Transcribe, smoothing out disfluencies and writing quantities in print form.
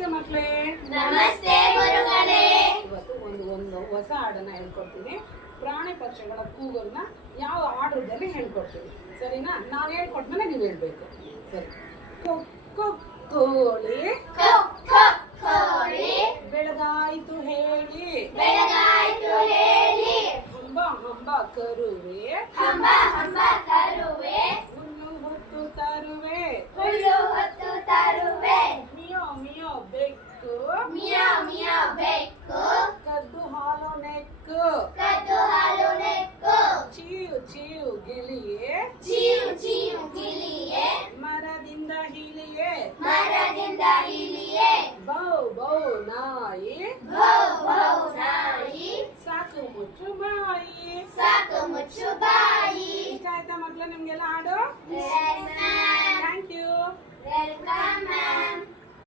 ನಮಸ್ತೆ ಮಕ್ಕಳೇ. ನಮಸ್ತೆ ಗುರುಗಳೇ. ಇವತ್ತು ಒಂದು ಹೊಸ ಹಾಡನ್ನ ಹೇಳ್ಕೊಡ್ತೀನಿ. ಪ್ರಾಣಿ ಪಕ್ಷಿಗಳ ಕೂಗನ್ನ ಯಾವ ಆರ್ಡರ್ದಲ್ಲಿ ಹೇಳ್ಕೊಡ್ತೀನಿ, ಸರಿನಾ? ನಾನು ಹೇಳ್ಕೊಟ್ಮೇಲೆ ನೀವು ಹೇಳ್ಬೇಕು. ಸರಿ. ಕೊಕ್ ಕೊಕ್